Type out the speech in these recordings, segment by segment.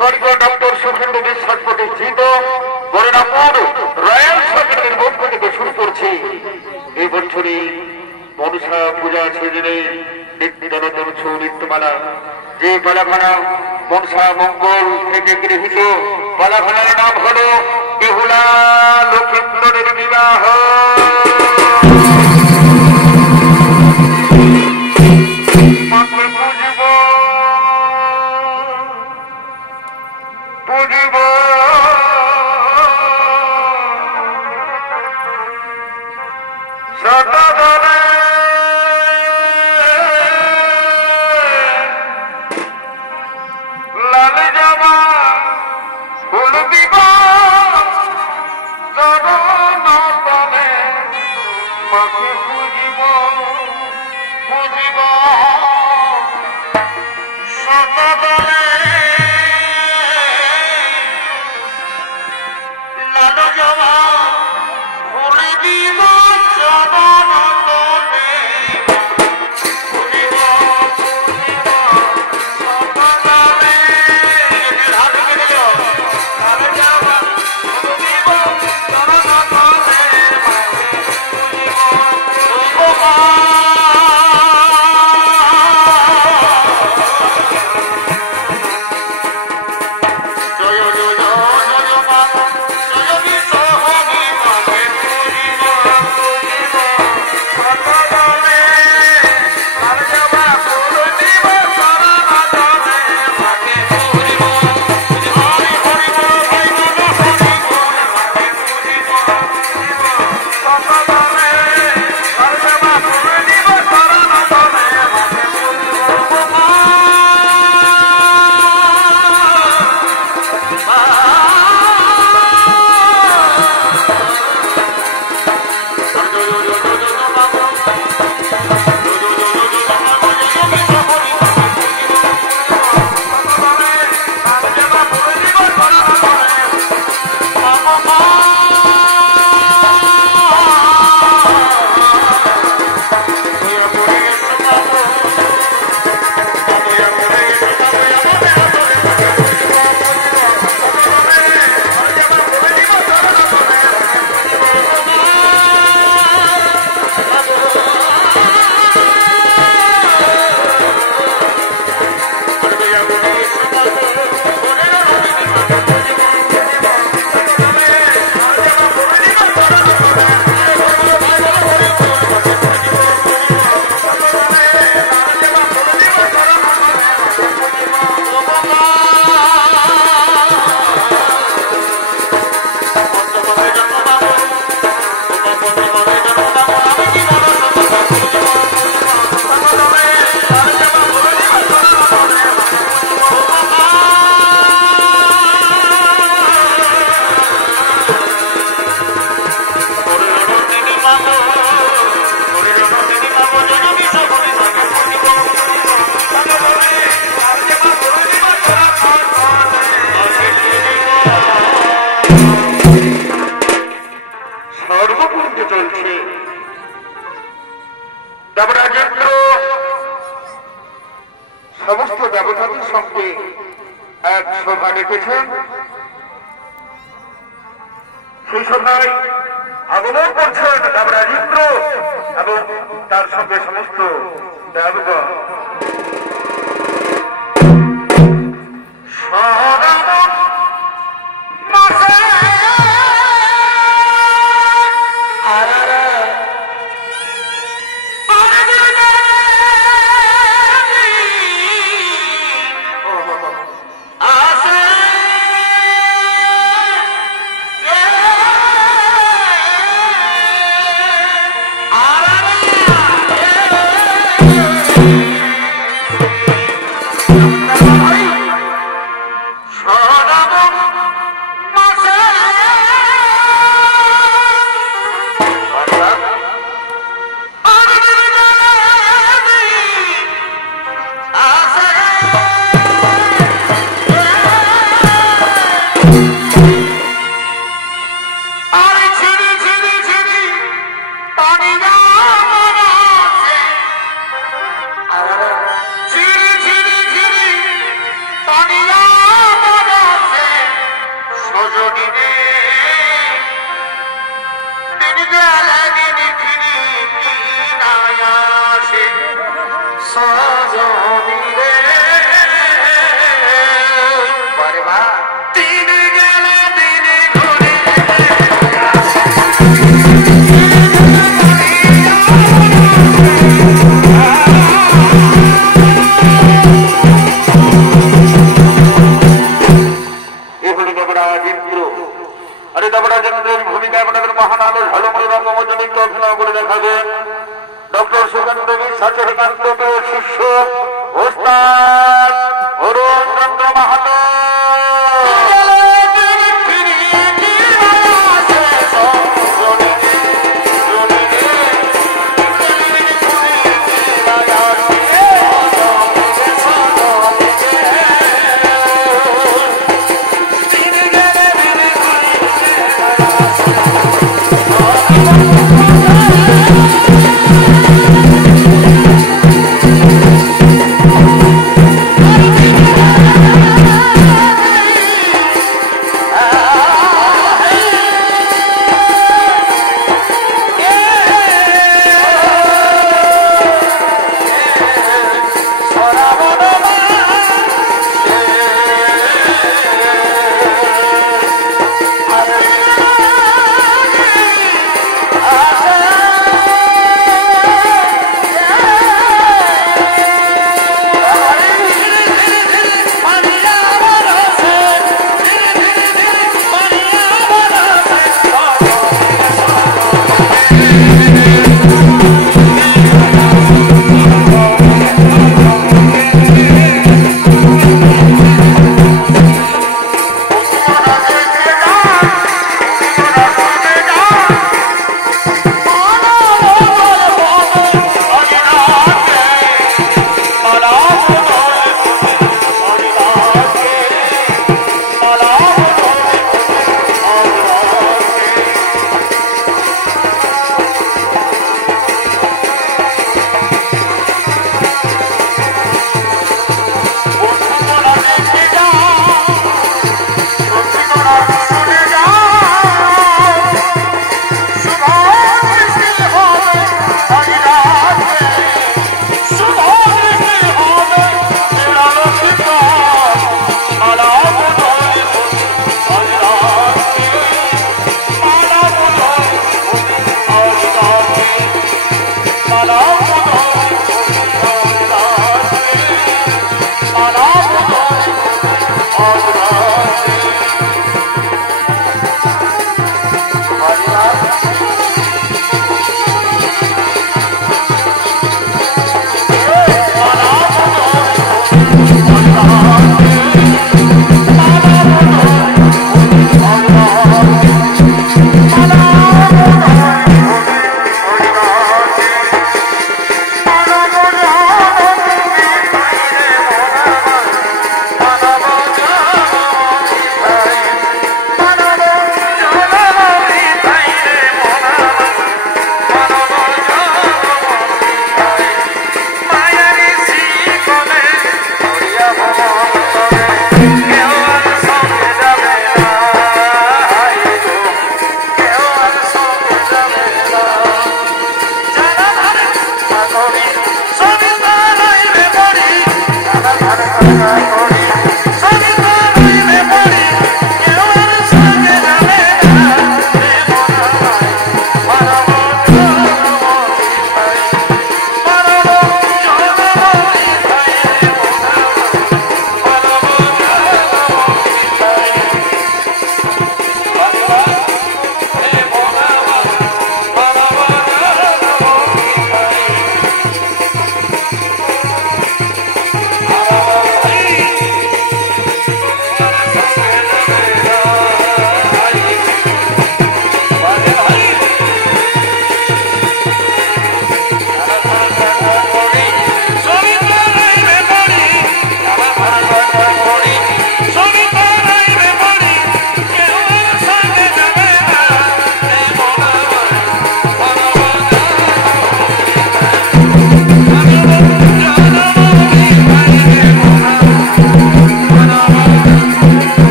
স্বর্গীয় ডক্টর সুখেন্দু বিশ্বাস প্রতিষ্ঠিত বরনাপুর রয়্যাল সরকারের পক্ষ থেকে শুরু করছি এই বছরই মনসা পূজা সিজনে নিত্যনতন সৌনিত্যমালা যে পালাখানা মনসা মঙ্গল থেকে গৃহীত পালাখানার নাম হল বেহুলা লক্ষিন্দরের বিবাহ। সমস্ত দেবতাদের সঙ্গে এক সভা ডেকেছেন। সেই সভায় আগমন করছেন দেবরাজ ইন্দ্র এবং তার সঙ্গে সমস্ত দেবগণ। সজনী রে দিন গেলে দিন ফিরি না আসে সজনী রে বারে বা দিন গেলে দিন ঘুরে ভূমিকায় আপনাদের মহান আলো ঝলময় রঙ্গমঞ্চনিত অভিনয় করে দেখাবেন ডক্টর সুকান্ত সচেতকান্ত শিষ্য ওস্তাদ অরুণ চন্দ্র মাহাতো।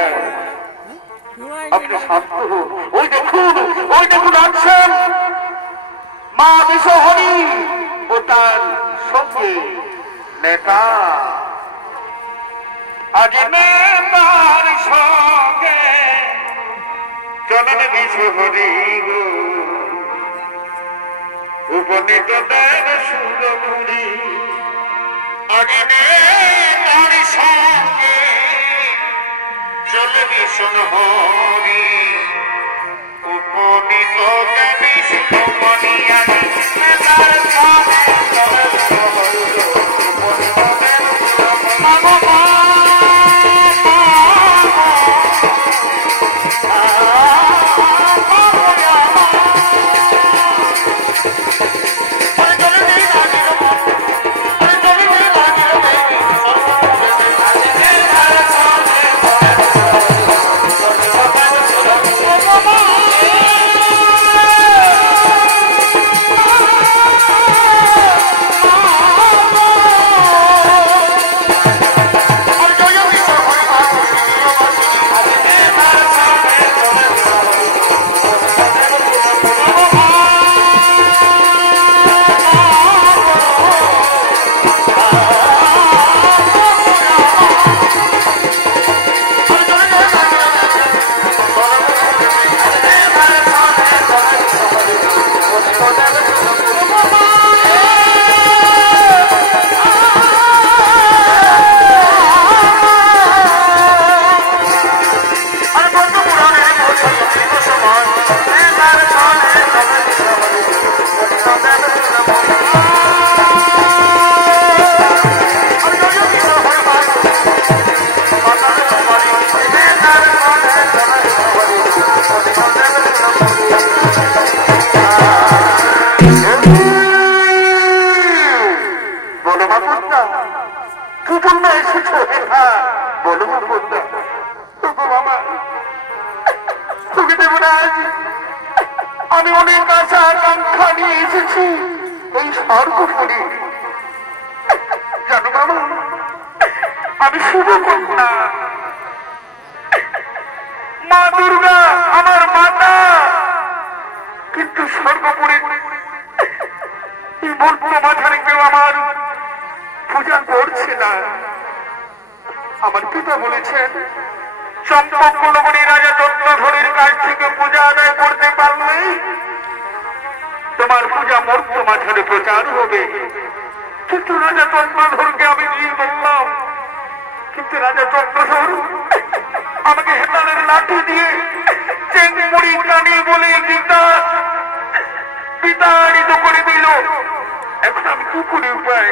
হ্যাঁ আপনি শান্ত হন। ওই দেখুন আছেন মা বিশ্বহরি ও তার সঙ্গে নেতা। আজ নেতার সঙ্গে চলেন বিশ্বহরি গো উপনীত দেন সুরপুরি। আজ নেতার সঙ্গে চলে বিশ্বহরি উপনীত দেন সুরপুরি। নেতার সঙ্গে চলে বিশ্বহরি উপনীত দেন সুরপুরি। আমি অনেক আশা আকাঙ্ক্ষা নিয়ে এসেছি এই স্বর্গপুরী। জানো বাবা, আমি শুভ কন্যা, মা দুর্গা আমার মাতা, কিন্তু স্বর্গপুরী এই বর্তমানে কেউ আমার পূজা করছে না। আমার পিতা বলেছেন চম্পক কুলবনী রাজা চন্দ্রধরের কাছ থেকে পূজা আদায় করতে পারলেই তোমার পূজা মর্ত মাঝারে প্রচার হবে। কিন্তু রাজা চন্দ্রধরকে আমি নিয়ে বললাম, কিন্তু রাজা চন্দ্রধর আমাকে হেতালের লাঠি দিয়ে চেংমুড়ি কানি বলে গীতা বিতাড়িত করে দিল। এখন আমি কি করে উপায়,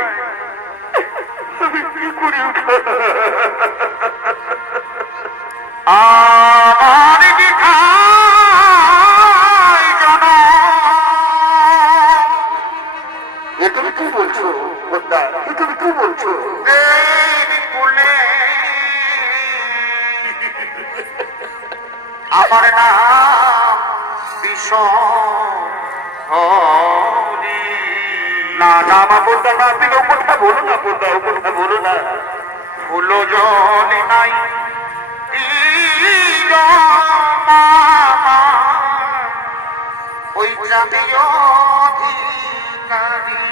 আমি কি করে উপায়? আমার তুমি কি বলছো? তুমি কি বলছো? আমার নাম বিশ্বহরি। না না মা বোধা না, তুমি ও কথা বলো না, বোধা ও কথা বলো না। ফুলো জল নাই ওই জাতীয় অধিকারী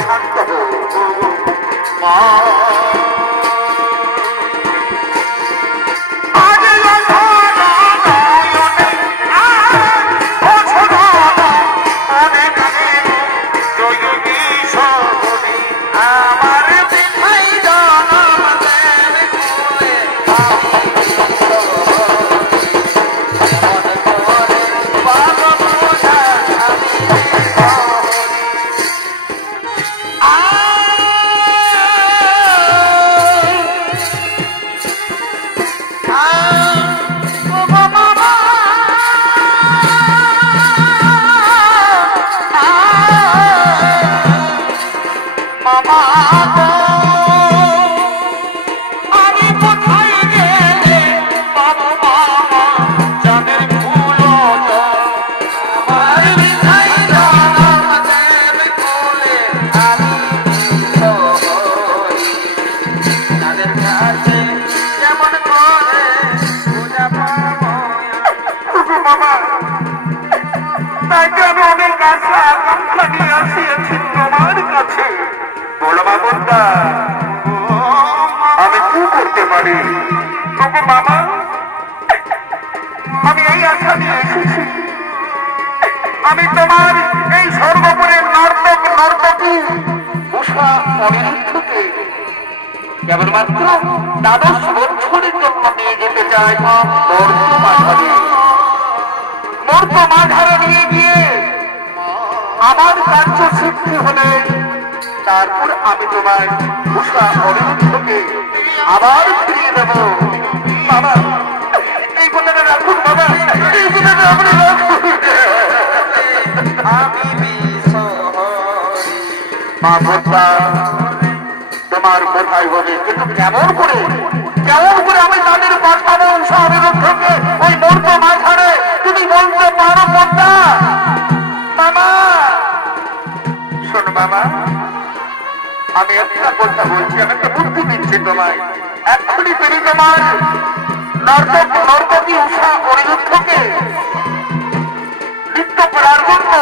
শান্ত মা আমি কি করতে পারি তবু মামা আমি এই আশা নিয়ে এসেছি আমি তোমার এই সর্বোপরি নর্তক নর্তকী উষা অনিরুদ্ধকে কেবলমাত্র দ্বাদশ বছরের জন্য নিয়ে যেতে চাই মর্ত মাঝারে নিয়ে গিয়ে আমার কার্য সিদ্ধি হলে তারপর আমি তোমার উষা অনিরুদ্ধকে আবার ফিরিয়ে দেব বাবা এই কথাটা রাখুন বাবা এই কথাটা আপনি রাখুন মা ভোটা তোমার কোথায় হবে কিন্তু কেমন করে আমি তাদের পাঠাবো উষা অনিরুদ্ধকে ওই মূর্ত মাঝারে তুমি বলতে পারো ভোটা মামা শোনো বাবা আমি একটা কথা বলছি আমি একটা বুদ্ধি দিচ্ছি তোমায় এক্ষুনি তুমি তোমার নর্তকী উষা অনিরুদ্ধকে নৃত্য করার জন্য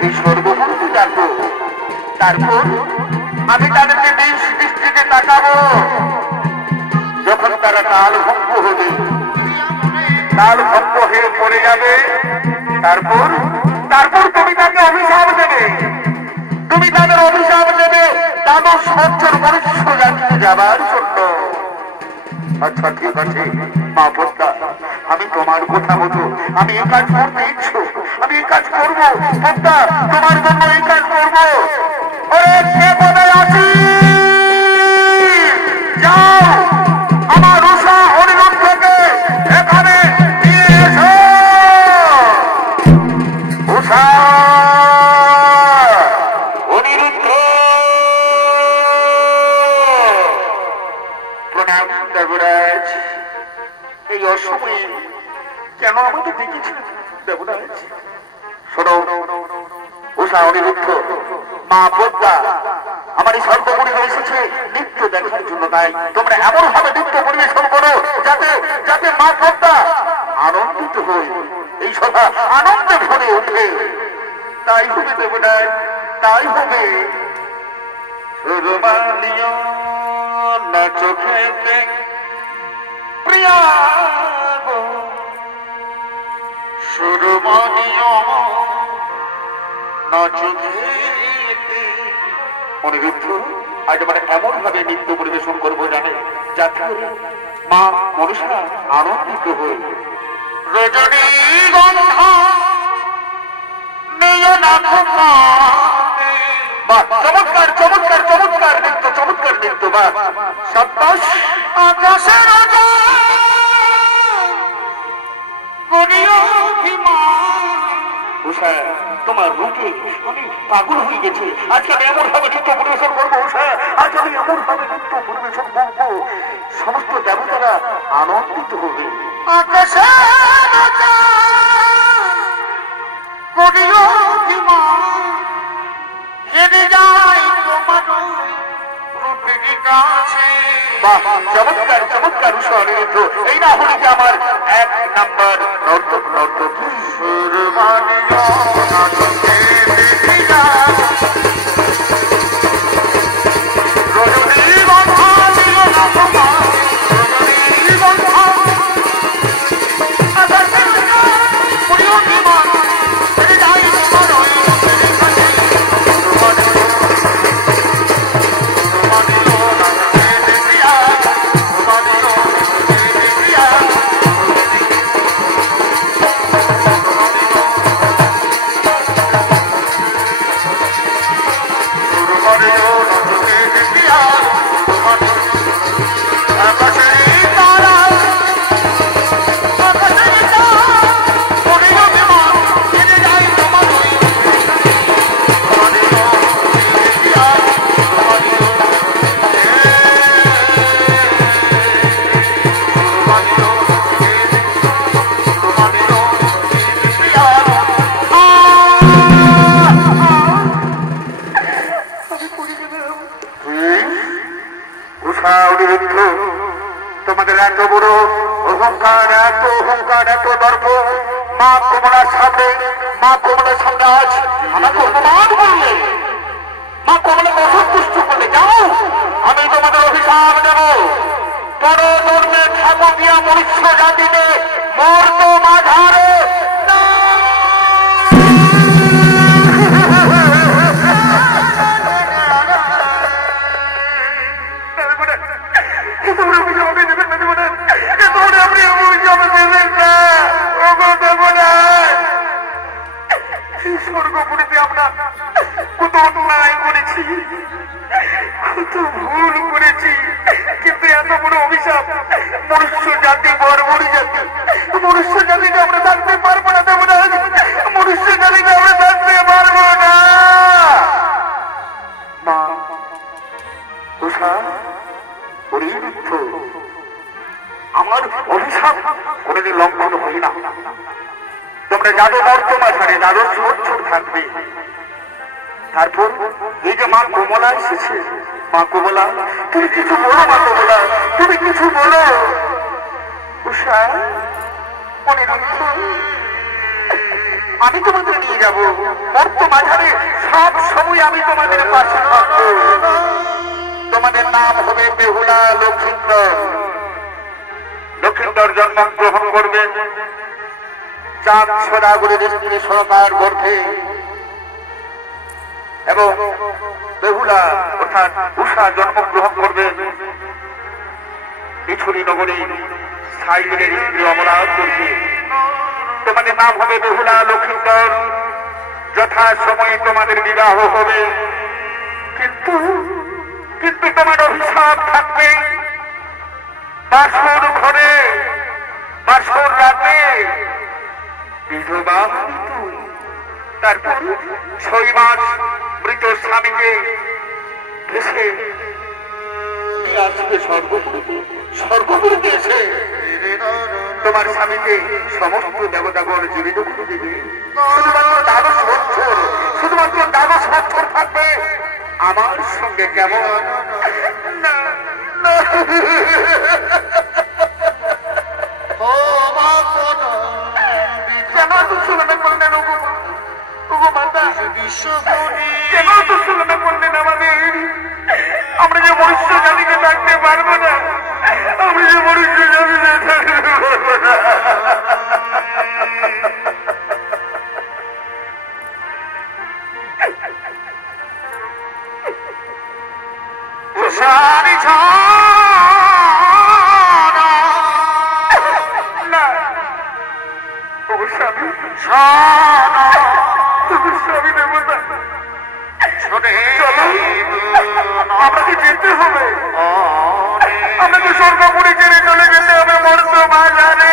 এই সর্বমূর্তি ডাকো তারপর আমি তাদেরকে নিজ দৃষ্টিতে তাকাবো যখন তারা তাল ভঙ্গ হবে তাল ভঙ্গ হয়ে পড়ে যাবে তারপর তুমি তাকে অভিশাপ দেবে তুমি তাদের অভিশাপ দেবে দ্বাদশ বছর মনুষ্য জাতিতে যাবার জন্য আচ্ছা ঠিক আছে মা ভোক্তা আমি তোমার কথা মতো আমি এই কাজ করতে ইচ্ছুক আমি এই কাজ করবো ভোক্তা তোমার জন্য এই কাজ করবো কে কোথায় আছি যাও আমার উষা অনিরুদ্ধকে এখানে নিয়ে এসো উষা এই অসময়ে কেন আমাকে দেখেছি দেবরাজ শোনো উষা অনিরুদ্ধ মা পদ্মা আমার এই সর্বপরিবার এসেছে নৃত্য দেখার জন্য তাই তোমরা এমন ভাবে নৃত্য পরিবেশন করো যাতে মা পদ্মা আনন্দিত হই এই সভা আনন্দে ভরে ওঠে তাই হবে দেবরাজ তাই হবে রোমালিও না চোখেতে প্রিয়া সুরমণীয় না চোখেতে অনিরুদ্ধ আজ আমরা এমন ভাবে নৃত্য পরিবেশন করবো জানে যাতে মা মনসা আনন্দিত হই রজনী গন্ধা নিয় না চমৎকার চমৎকার চমৎকার নৃত্য বা সাব্বাস আকাশের উষা তোমার রূপে আমি পাগল হয়ে গেছি আজকে আমি এমন ভাবে নৃত্য পরিবেশন করবো উষা আজ আমি এমন ভাবে নৃত্য পরিবেশন করবো সমস্ত দেবতারা আনন্দিত হবে চমৎকার চমৎকার উষা অনিরুদ্ধ এই না হলে যে আমার এক নাম্বার নর্তক নর্তকী সুরমানিয়া যাবে বর্তমান হারে দ্বাদশ বছর থাকবে। তারপর এই যে মা কমলা এসেছে, মা কমলা তুমি কিছু বলো, মা কমলা তুমি কিছু বলো। উষা আমি তোমাদের নিয়ে যাবো বর্তমান হারে, সব সময় আমি তোমাদের পাশে থাকবো। তোমাদের নাম হবে বেহুলা লক্ষিন্দর। লক্ষিন্দর জন্মগ্রহণ করবে চাঁদ সদাগরের স্ত্রী সরকার গর্ভে, এবং বেহুলা অর্থাৎ উষা জন্মগ্রহণ করবে ইছুরি নগরী সাইলের স্ত্রী অমলার গর্ভে। তোমাদের নাম হবে বেহুলা লক্ষিন্দর। যথা সময়ে তোমাদের বিবাহ হবে, কিন্তু কিন্তু তোমার অভিশাপ থাকবে বাসর ঘরে, বাসর রাতে বিধবা তুই। তারপর 6 মাস মৃত স্বামীকে ভেসে আসবে স্বর্গপুরীতে এসে তোমার স্বামীকে সমস্ত দেবতাগণ জীবিত করে দেবে। শুধুমাত্র দ্বাদশ বছর থাকবে আমার সঙ্গে। কেমন আমরা যে মনুষ্য জাতিকে থাকতে পারবো না, আমরা যে মনুষ্য জাতিকে থাকতে পারবো না। আমাকে যেতে হবে, আমাকে স্বর্গপুরী ছেড়ে চলে যেতে হবে বর্তমানে।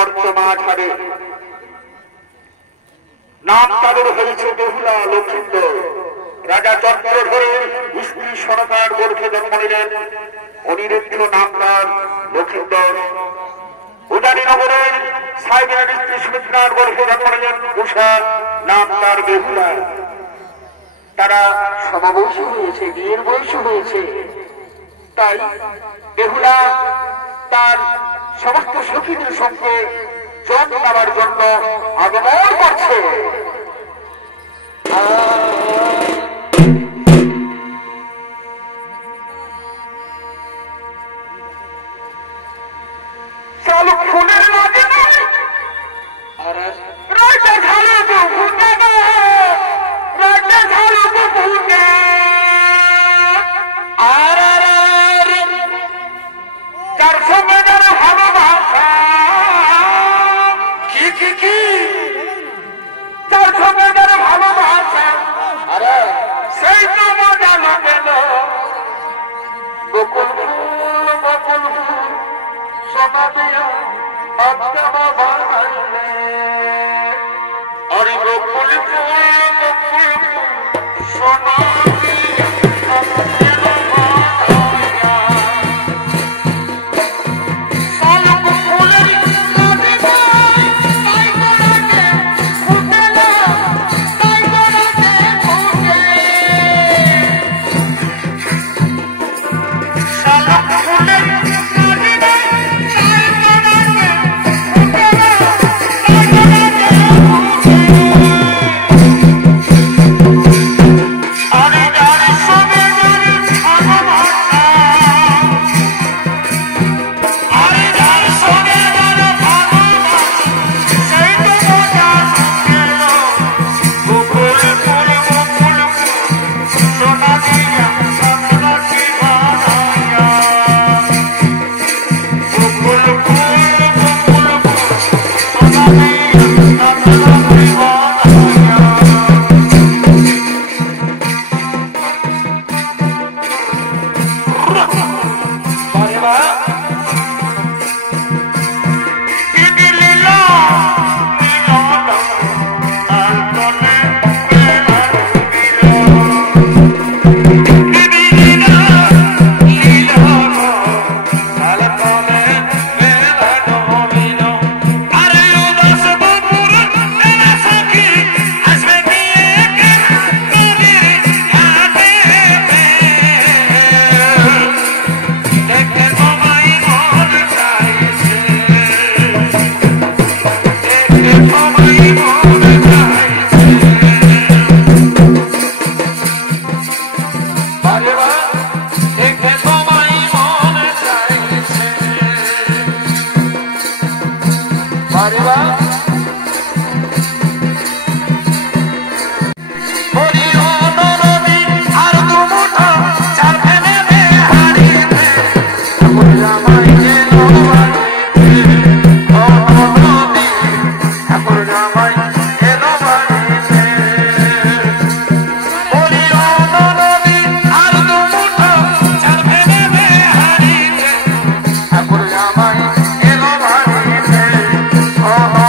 সর্বমাঝারে নাম তাদের হয়েছে বেহুলা লক্ষিন্দর। রাজা চক্রধরের স্ত্রী সরকার গর্ভে জন্ম নিলেন অনিরুদ্ধ নাম তার লক্ষিন্দর। উদানি নগরের সাইবের স্ত্রী সুমিত্রার গর্ভে জন্ম নিলেন উষা নাম তার বেহুলা। তারা সমবয়সী হয়েছে, বিয়ের বয়স হয়েছে। তাই বেহুলা তার সমস্ত সখীদের সঙ্গে জল নেওয়ার জন্য আগমন করছে। চালু ফুলের মাঝে Oh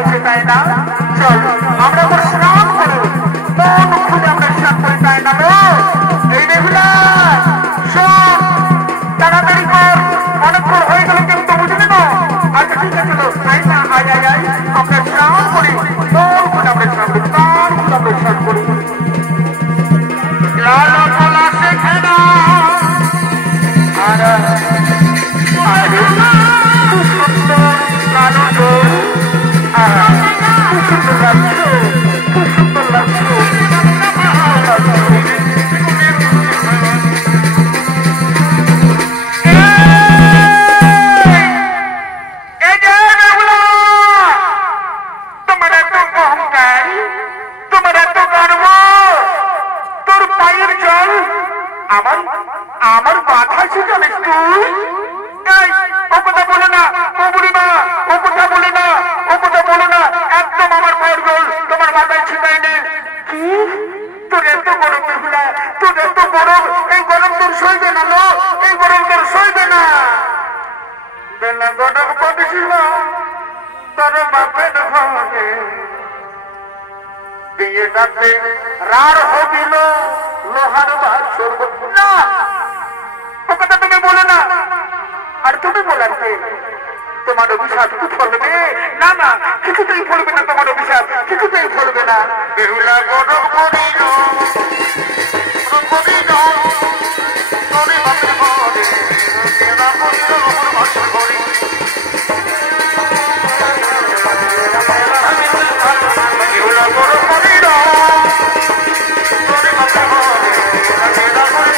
হয়েছে তাই না? চল আমরা আবার স্নান করি, মন খুলে আমরা স্নান করি তাই না? এই বেহুলা শোন, তাড়াতাড়ি কর, অনেকক্ষণ হয়ে গেল কিন্তু বুঝলি না? আচ্ছা ঠিক আছে, আয় না, আয় আয় আয়, আমরা স্নান করি, মন খুলে আমরা স্নান করি, প্রাণ খুলে আমরা স্নান করি। লালো তোলা শেখে না আর খুব সুন্দর লালো তোর, খুব সুন্দর লাগছে, খুব সুন্দর লাগছে। তোমার এত অহংকার, তোমার এত গর্ব, তোর পায়ের জল আমার আমার মাথা ছিটালিস তুই? ও কথা বলে না, ও বুড়িমা, ও কথা বলে না, ও কথা বলে না, একদম আমার পায়ের জল তোমার মাথায় ছিটাইনি। কি তোর এত বড় বেহুলা, তোর এত গরম, এই গরম তোর সইবে না, লো এই গরম তোর সইবে না। বেলা গরম পড়েছিল তোর বাপের ঘরে, বিয়ে যাতে রার হবিল লোহার বাসর না। ও কথা তুমি বলে না, আর তুমি বলার কে? তোমার অভিশাপ কি ফলবে? না না, কিছুতেই ফলবে না, তোমার অভিশাপ কিছুতেই ফলবে না। বেহুলা গরম করিল করিল তোরে বাপের ঘরে, বেলা করিল লোহার বাসর ঘরে। বেহুলা গরম করিল তোরে বাপের ঘরে, বেলা করিল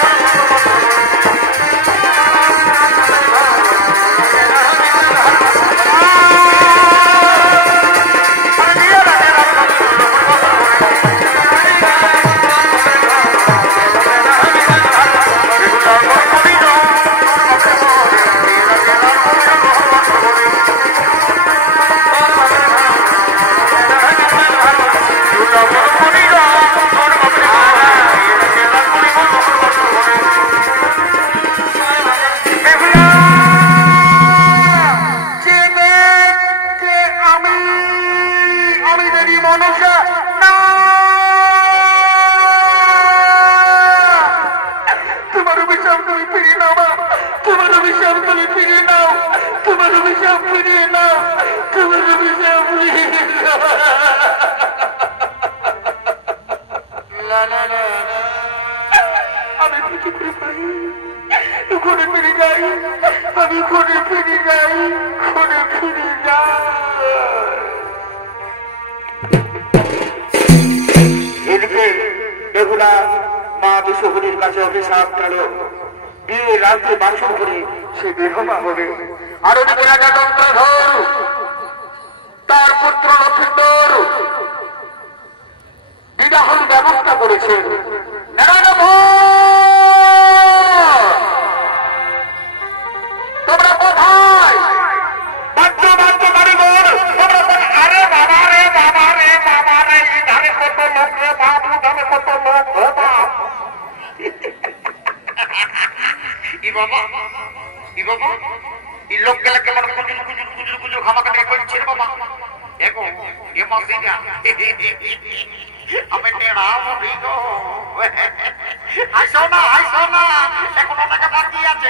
তার পুত্র লক্ষ্মীন্দর বিবাহের ব্যবস্থা করেছে। তোমরা কোথায়? আরে বাবা রে বাবা রে বাবা রে, ধারে কত লোক রে বাবু, ধারে কত লোক বাবা। লোক গেলে কেমন কুজুর কুজুর কুজুর কুজুর খামাকা থেকে করছে রে বাবা। দেখো এ মাসে যা আমি নেড়া বলি গো, আসো না আসো না, এখন ওটাকে বাকি আছে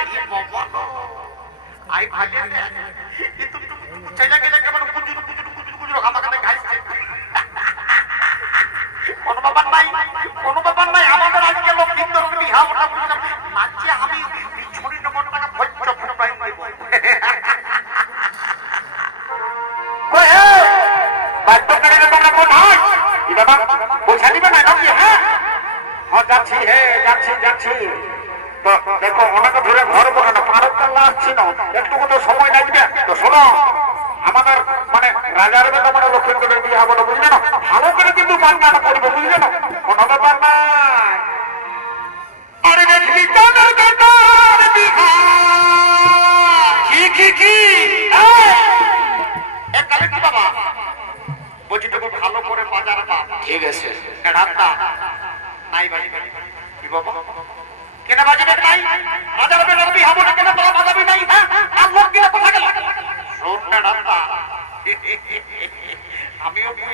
আই ভাগে কিন্তু ছেলে গেলে কেমন কুজুর কুজুর কুজুর কুজুর খামাকা থেকে খাইছে। কোনো ব্যাপার নাই, কোনো ব্যাপার নাই, আমাদের আজকে লোক কিন্তু বিহা ওটা বুঝলাম মাঝে আমি ছুরি নম্বর টাকা ভজ্র ফুটাই দেব। পয়সা দিবে না নাকি? হ্যাঁ যাচ্ছি, যাচ্ছি যাচ্ছি। দেখো ওনাকে ধরে ঘর বলে না, পারত আসছি না, একটু তো সময় লাগবে। তো শোনো, আমাদের মানে রাজার বেটা মানে লক্ষ্মীন্দরের বিয়ে হবে না, বুঝলে না? ভালো করে কিন্তু বান্নাটা করবো, বুঝলে না? কোনো ব্যাপার না। আরে দেখবি কি বাবা বলছি তোকে ভালো করে বাজার পাব। ঠিক আছে নাই ভাই কি বাবা কেন বাজাবে নাই? রাজার বেটা বিয়ে হবে না কেন তোরা বাজাবি নাই? হ্যাঁ আর লোক গিয়ে কোথা গেল? শোন না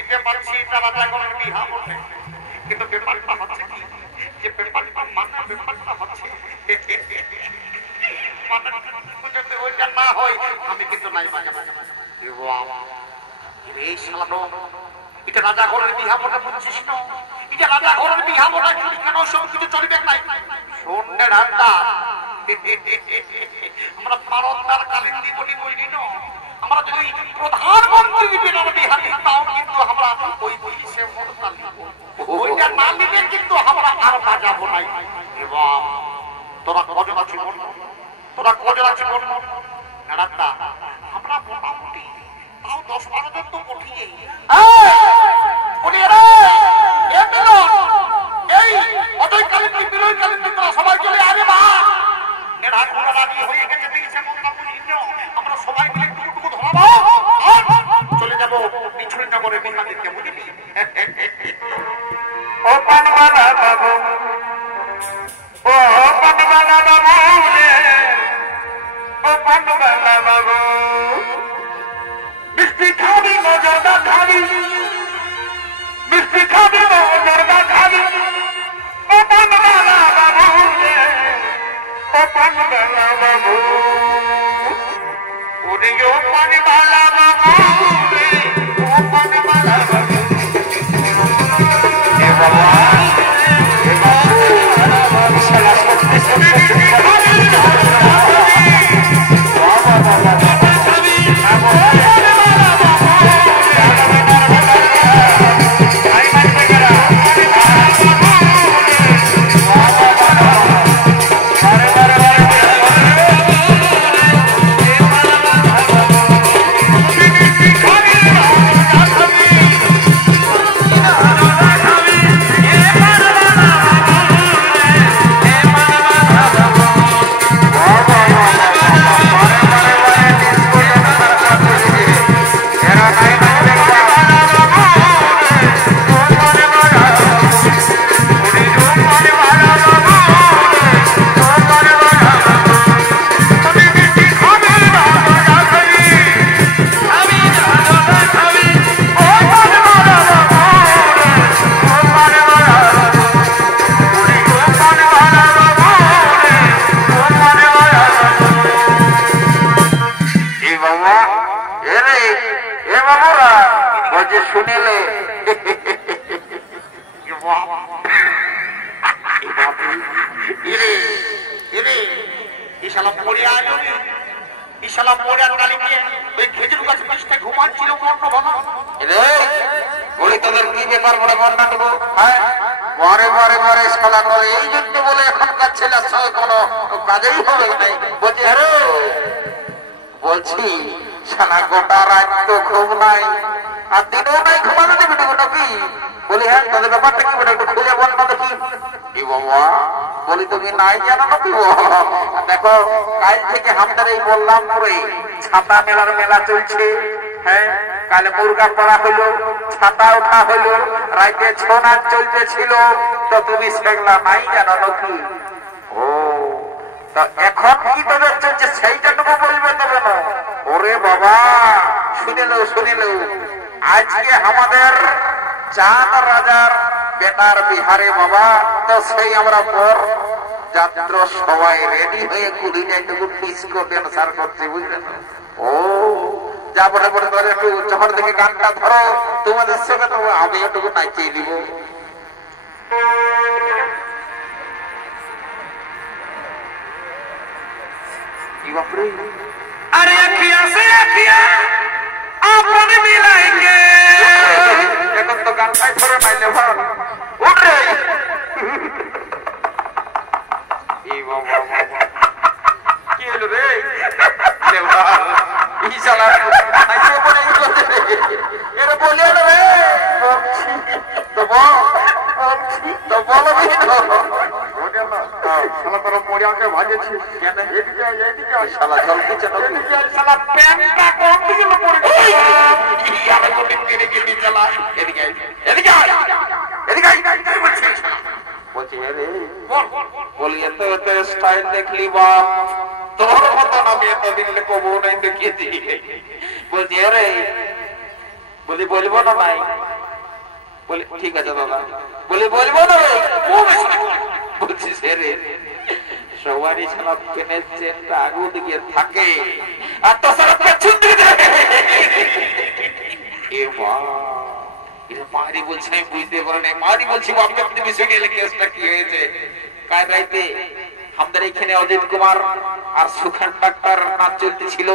বুঝতে পারছি এটা রাজাগণের বিহা বটে, কিন্তু ব্যাপারটা হচ্ছে কি যে ব্যাপারটা ব্যাপারটা হচ্ছে যদি ওইটা না হয় আমি কিন্তু নাই বাজাবো। এই শালানো এটা রাজাগণের বিহা বটে, বুঝছিস না? এটা রাজাগণের বিহা বটে, কেন সব কিছু চলবে নাই? শোনে ঢাকা, আমরা পারদার কালিন্দি বলি বলি না, আমরা যদি প্রধানমন্ত্রী বিনার বিহা দিতাম কিন্তু আমরা ওই পুলিশে ভোটটা দিব, ওইটা না নিলে কিন্তু আমরা আর বাজাবো নাই। এবং তোরা কজন আছিস বল, তোরা কজন আছিস বল ঢাকা? আমরা মোটামুটি তাও 10-12 জন তো উঠিয়ে এই অজয় কালিন্দি বিলয় কালিন্দি তোরা সবাই চলে আরে বা নেড়ার ঘোড়া রাজি হয়ে গেছে, দিয়েছে মনটা বুঝিনি, আমরা সবাই মিলে টুকু ধরাবো আর চলে যাবো পিছনে নগরে বিহা দিতে, বুঝলি? ও পানবালা বাবু, ও পানবালা বাবু রে, ও পানবালা বাবু, মিষ্টি খাবি মজা খাবি, মিষ্টি খাবি মজা খাবি, ও পানবালা বাবু রে, ও পানবালা বাবু, ওরে ও পানবালা বাবু রে, ও পানবালা বাবু, এ বাবা এ বাবা শালা সত্যি সত্যি বলছি সারা গোটা রাত তো ঘুম নাই আর দিনও নাই, ঘুমানো দেবে নাকি? বলি হ্যাঁ, তাদের ব্যাপারটা কি বলে একটু খুঁজে বল না দেখি। কি বাবা বলি তুমি নাই জানো নাকি? দেখো কাল থেকে আমাদের এই বললামপুরে ছাতা মেলার মেলা চলছে। হ্যাঁ, কালে মুরগা পড়া হইলো, ছাতা ওঠা হইলো, রাইতে ছৌ নাচ চলতেছিল, তো তুমি সেগুলা নাই জানো নাকি? ও এখন কি তোদের চলছে সেইটাটুকু বলবে তবে না? ওরে বাবা শুনিল আজকে আমাদের চাঁদ রাজার বেটার বিহারে বাবা, তো সেই আমরা পর যাত্র সবাই রেডি হয়ে কুড়িটাইটুকু ডিস্কো ড্যান্সার করছি, বুঝলেন? ও যা বলে বলে তোর একটু যখন থেকে গানটা ধরো তোমাদের সঙ্গে তো আমি একটু নাচিয়ে দিব। अरे अखियां से अखियां आपन मिलाएंगे, এখন তো গান খাই ধরে নাইলে ভালো উঠে এই বাবা কি হলো রে? ইশালা আইছে বলে এর বলে রে তো বলো শালা তোর মরিয়াকে ভাজেছি কেন? এদিকে এদিকে শালা জল দিচ্ছে না, এদিকে শালা প্যান্টটা কোন দিকে পড়ে গেল? ইয়ারে কোন দিকে গেলি শালা? এদিকে এদিকে এদিকে বলছি রে বলি এত এত স্টাইল দেখলি বাপ, তোর মতন আমি এতদিন কবো নাই দেখিয়েছি। বলছি রে বলি বলবো না ভাই, বলে ঠিক আছে দাদা, বলে বলবো না বলছি সেরে সবারই সালা পেনের চেনটা আগু দিকে থাকে আর তো সারা পেছন দিকে এ মা মারি বলছে আমি বুঝতে পারি না, মারি বলছি বাপকে আপনি বিষয় নিয়ে কেসটা কি হয়েছে। কাল রাইতে আমাদের এখানে অজিত কুমার আর সুখান ডাক্তার নাচ চলতেছিল,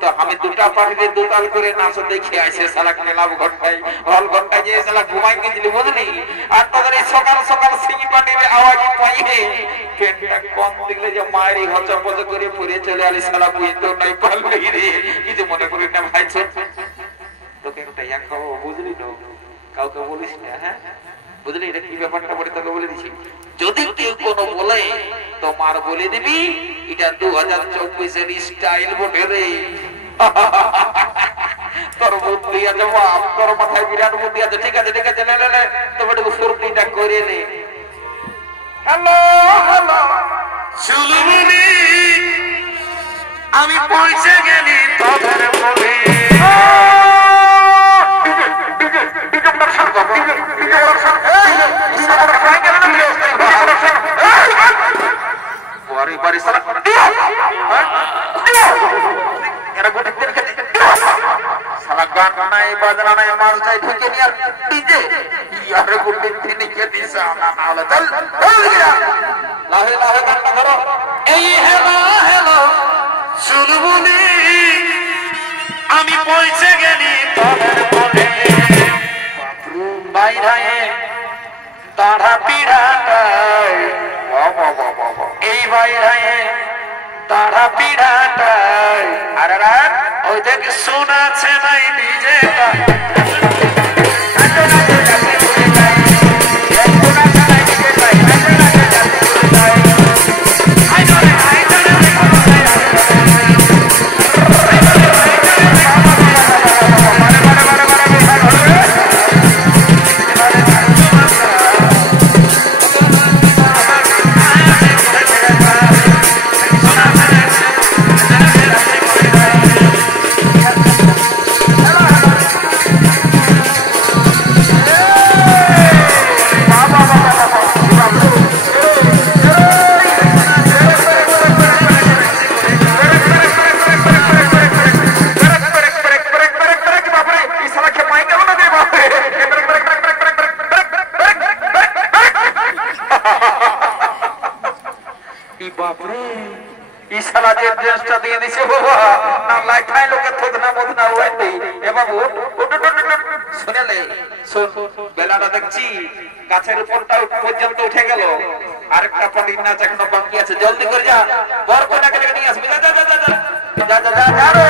তো আমি দুটা পার্টিতে দুটাল করে নাচ দেখে আসে সালা ক্লাব ঘন্টায় হল ঘন্টায় যে সালা ঘুমাই গেছিল বুঝলি। আর তোদের এই সকাল সকাল সিং পাটির আওয়াজ পাইয়ে পেনটা কম দেখলে যে মারি হচপচ করে পড়ে চলে আলি সালা বুঝতো নাই পারলি রে কিছু মনে করি না ভাই ছোট তোকে একটা ইয়া খাবো বুঝলি তো, কাউকে বলিস না হ্যাঁ বুঝলি, এটা কি ব্যাপারটা বলে তোকে বলে দিছি। যদি কেউ কোনো বলে তোমার বলে দিবি এটা 2024-এর স্টাইল বটে রে। তোর বুদ্ধি আছে বাপ, তোর মাথায় বিরাট বুদ্ধি আছে। ঠিক আছে ঠিক আছে লে তবে একটু সুরটিটা করে নে। হ্যালো হ্যালো চুলবুলি আমি পৌঁছে গেলি তোদের বলে বাজনা নাই মাল চাই ঢুকে নিয়ে ডিজে ইয়ারে গুন্ডি তিনি কে দিছা না নালে চল লাহে লাহে গানটা ধরো। এই হ্যালো হ্যালো চুলবুলি আমি পৌঁছে গেলি তোদের বলে বাইরে দাঁড়া পিড়াটাই এই বাইরে দাঁড়া পিড়াটাই আরে রাত ওই দেখ শোনাছে নাই ডিজেটা বেলাটা দেখছি গাছের উপরটা পর্যন্ত উঠে গেল, আরেকটা পাটির নাচ এখনো বাকি আছে। জলদি করে যা, বর কন্যাকে নিয়ে আসবি। যা যা যা যা যা যা যা যা রে।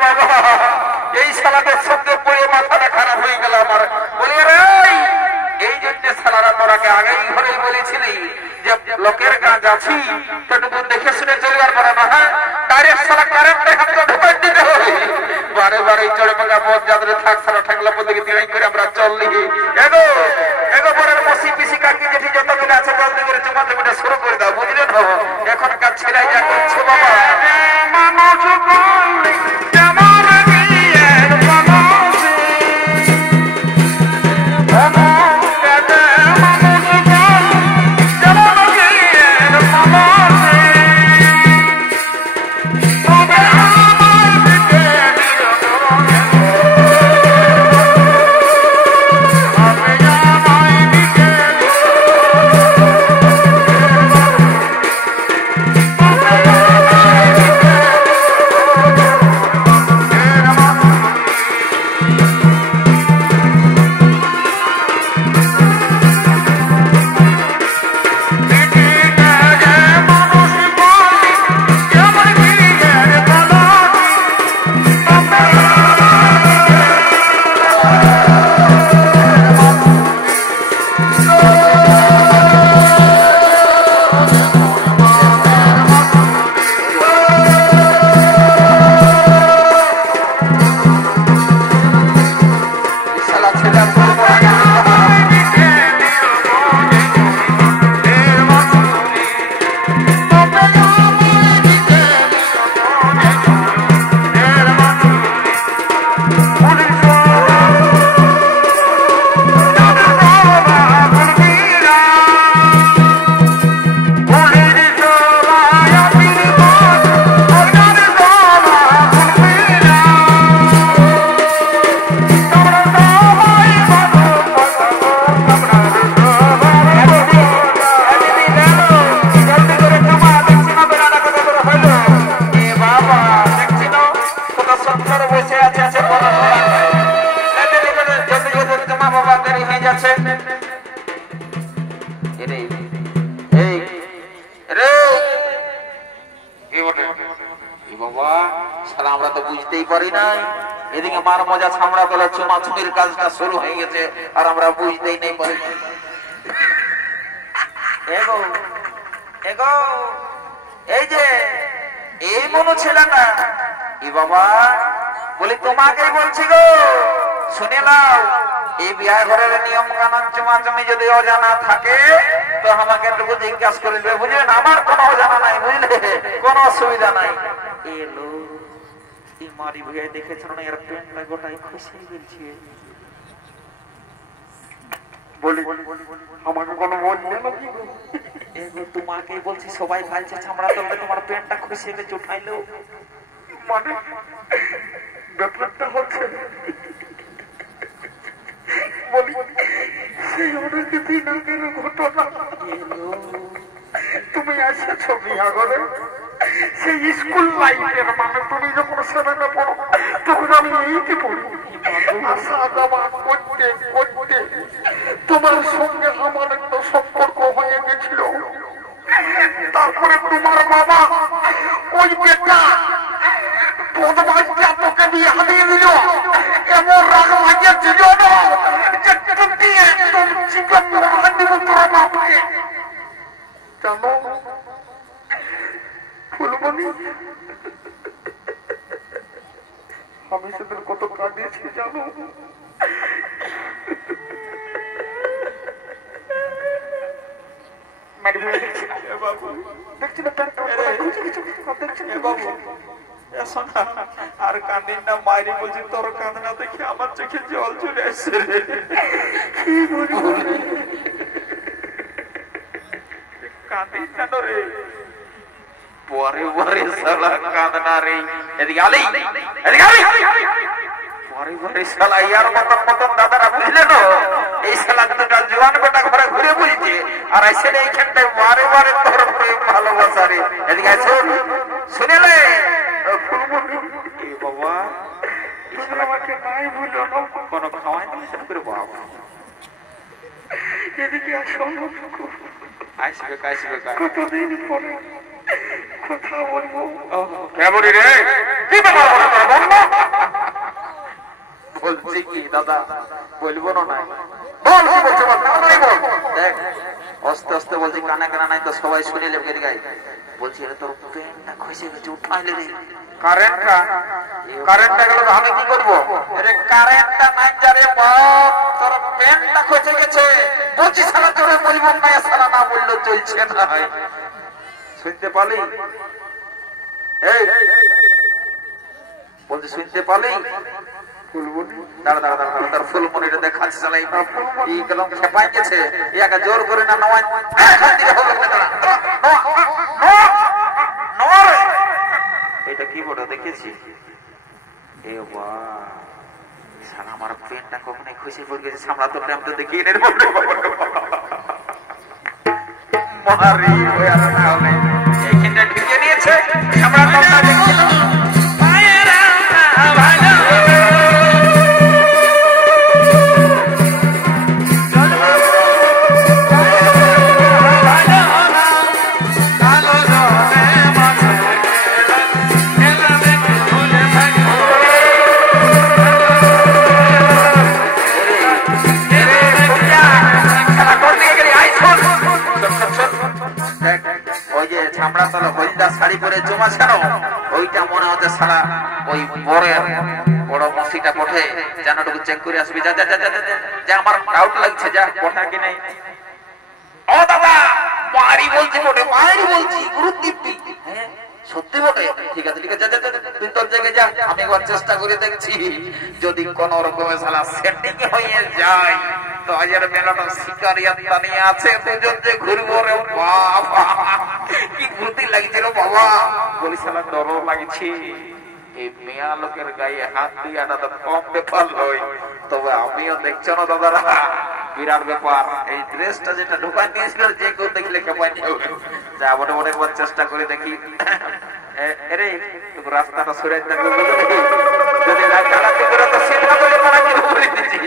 বাবা এই শালাদের শব্দে পড়ে মাথাটা খারাপ হয়ে গেল আমার। বলি রে এই জন্য শালারা তোরাকে আগেই ঘরেই বলেছিলি যে লোকের কাজ আছি ততটুকু দেখে শুনে চলবার পারে না। হ্যাঁ ডাইরেক্ট শালা কারেন্টের হাতে ঢুকাই দিতে হবে। বারে বারে চড়ে পাকা পথ যাত্রা থাক সারা ঠাকলা পথে তিরাই করে আমরা চললি। এগো এগো পরের মসি পিসি কাকি জেঠি যত মিলে আছে জলদি করে চুমাতে মিটা শুরু করে দাও বুঝলে তো। এখনকার ছেলে যা করছে বাবা মানুষ আমরা তো বুঝতেই পারি না। এদিকে মার মজা ছামড়া তোলা চুমাচুমির কাজটা শুরু হয়ে গেছে আর আমরা বুঝতেই নেই পারি। এগো এগো এই যে এই মনো ছিল না ই বাবা বলি তোমাকেই বলছি গো শুনে নাও। এই বিয়া ঘরের নিয়ম কানুন চুমাচুমি যদি অজানা থাকে তো আমাকে একটু জিজ্ঞাসা করে দেবে বুঝলেন। আমার কোনো অজানা নাই বুঝলে, কোনো অসুবিধা নাই। এলো মারি ভুয়ে দেখেছ না এর প্যান্টটা গোটাই খুশি গেছে। বলি আমাকে কোনো বললে নাকি? এগো তোমাকেই বলছি সবাই ভালছে ছামড়া তোলে তোমার প্যান্টটা খুশি গেছে উঠাইলো। মানে ব্যাপারটা হচ্ছে বলি সেই অনেক দিন আগের ঘটনা। তুমি এসেছো বিয়া ঘরে সেই স্কুল লাইফের মানে তুমি যখন সেভেনে পড়ো তখন আমি এইটি পড়ি। আসা যাওয়া করতে করতে তোমার সঙ্গে আমার একটা সম্পর্ক হয়ে গেছিল। তারপরে তোমার বাবা ওই বেটা বদমাইটা তোকে বিয়ে দিয়ে দিল। এমন রাগ লাগিয়েছিল না যে তুমি একদম জীবন মরণ দিব তোর বাবাকে জানো ফুলমণি। আমি সেদিন কত কাঁদিয়েছি জানো। আর কান্দিন না মায়ের বলছি তোর কান্না দেখে আমার চোখে জল চলে আসছে। কান্দিন কেন রে? পরে পরে শালা কাঁদনা রে। এদিকে আলি এদিকে আলি পরে পরে শালা ইয়ার মতন মতন দাদারা বুঝলে তো এই শালা দুটা জোয়ান বেটা ঘরে ঘুরে বুঝছে আর এসে এইখানটায় বারে বারে তোর প্রেম ভালোবাসা রে। এদিকে আসো শুনেলে বাবা আমাকে নাই বললো না কোনো খাওয়াই না করে বাবা। এদিকে আসো আসবে আসবে কতদিন পরে কথা বলবো। কেমন রে কি ব্যাপার বলছি কি দাদা বলবো না বল কি বলছো তাড়াতাড়ি বল। দেখ আস্তে আস্তে বলছি কানে কানে নাই তো সবাই শুনিলে বেরিয়ে গাই বলছি আরে তোর পেনটা খসে গেছে উঠাইলে রে কারেন্টটা গেল তো আমি কি করবো? আরে কারেন্টটা নাই যারে বাপ তোর পেনটা খসে গেছে বলছি শালা তোরে বলবো না শালা না বললো চলছে না শুনতে পালি? এই বলছি শুনতে পালি দাঁড়া দাঁড়া দাঁড়া দাঁড়া তার ফুলমনিটা দেখাচ্ছে শালা এই কলম খেপাই গেছে ইয়াকে জোর করে না নয় এটা কি বড় দেখেছি এ বাহ শালা আমার পেনটা কখনোই খুশি পড়ে গেছে সামলা তো টাইম তো দেখি নে মারি হয়ে আর না হলে এইখানটা ঢুকে নিয়েছে আমরা তোমরা দেখছি পায়রা ভালো শাড়ি পরে জমা ছাড়ো ওইটা মনে হচ্ছে শালা ওই বড় মসিটা পঠে জানাটুকু চেক করে আসবি যা যা যা যা আমার ডাউট লাগছে যা পঠা কি নাই ও দাদা মারি বলছি বটে মারি বলছি গুরুদীপ্তি হ্যাঁ সত্যি বটে ঠিক আছে যা যা তুই তোর জায়গায় যা আমি একবার চেষ্টা করে দেখছি যদি কোন রকমে শালা সেটিং হয়ে যায় তো আজের মেলাটা শিকারিয়াত নিয়ে আছে দুজন যে ঘুরবো রে বাবা কি ঘুরতে লাগছে রে বাবা বলি শালা ডর লাগছে এই মেয়া লোকের গায়ে হাত দিয়ে আনা তো কম ব্যাপার নয় তবে আমিও দেখছো না দাদারা বিরাট ব্যাপার এই ড্রেসটা যেটা ঢুকাই নিয়েছিল যে কেউ দেখলে কেমন যা বটে বটে একবার চেষ্টা করে দেখি আরে রাস্তাটা সরে দেখো যদি না চালাতে করে তো সিধা করে মারা কি বলে দিছি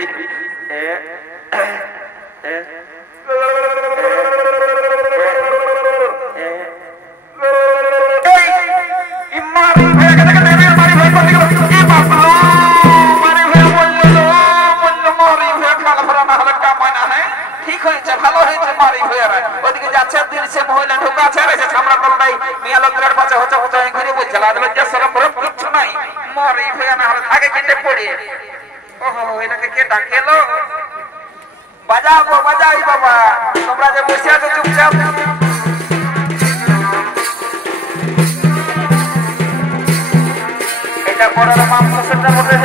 ঠিক হয়েছে ভালো হয়েছে মারি হয়ে ওদিকে যাচ্ছে দিন সে মহিলা ঢোকা আছে আমরা বললাই মিয়া লোকের পাশে হচ্ছে হচ্ছে ঘুরে বলছে লজ্জা সরম বরফ কিচ্ছু নাই মারি হয়ে না হলে থাকে কেটে পড়ে ওহো এটাকে কে ডাকেলো বাজাও বাজাই বাবা তোমরা যে বসে আছো চুপচাপ এটা বড় মাংস সেটা বটে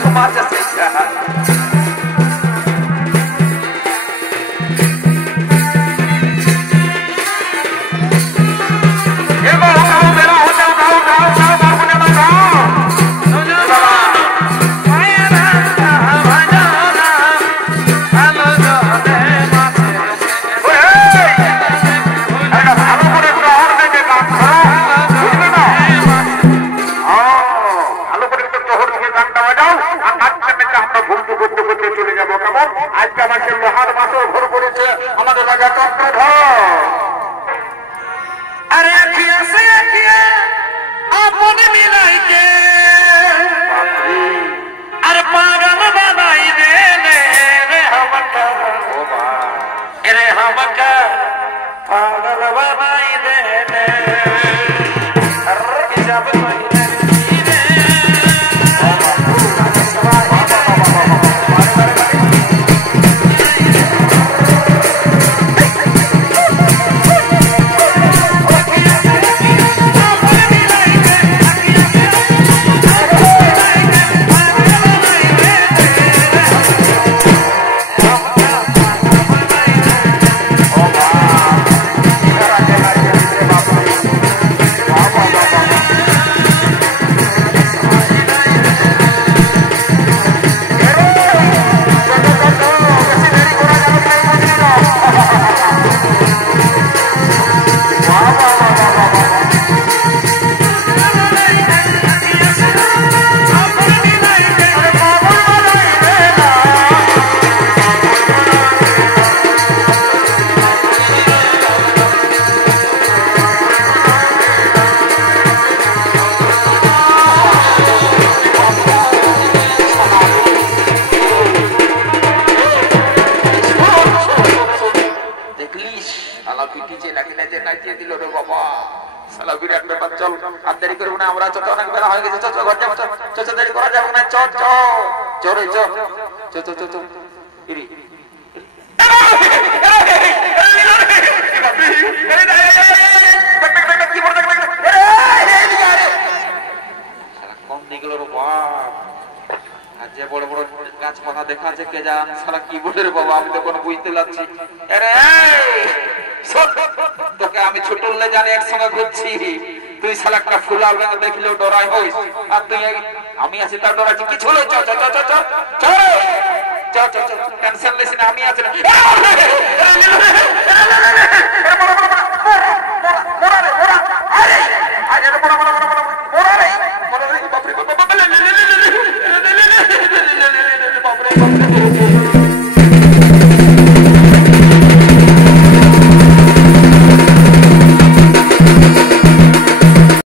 সমাজ আছে ঘর যাবো চ দেরি করা যাবে না চ রে চ ইরি কম নিগলোর বাপ আর যে বড় বড় গাছপালা দেখা আছে কে জান সারা কি বলে রে বাবা আমি তো কোনো বুঝতে লাগছি আরে তোকে আমি ছোট হলে জানি একসঙ্গে ঘুরছি তুই শালা একটা ফুল আলবে দেখলেও ডরাই হইস আর তুই আমি আছি তার ডরাচ্ছি কিছু হলো চ টেনশন লেছি না আমি আছি না বাপরে